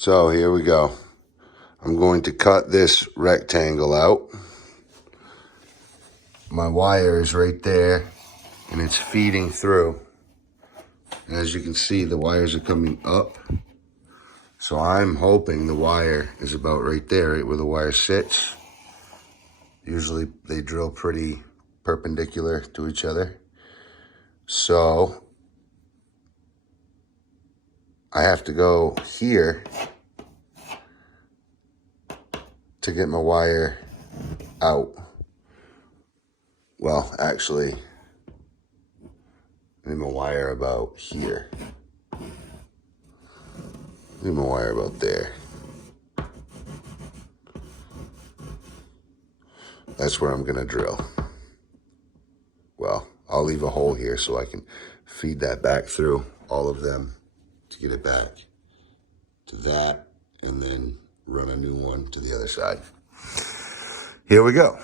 So here we go. I'm going to cut this rectangle out. My wire is right there and it's feeding through. And as you can see, the wires are coming up. So I'm hoping the wire is about right there, right where the wire sits. Usually they drill pretty perpendicular to each other. So I have to go here to get my wire out. Well, actually, I need my wire about here. I need my wire about there. That's where I'm gonna drill. Well, I'll leave a hole here so I can feed that back through all of them to get it back to that, and then run a new one to the other side. Here we go.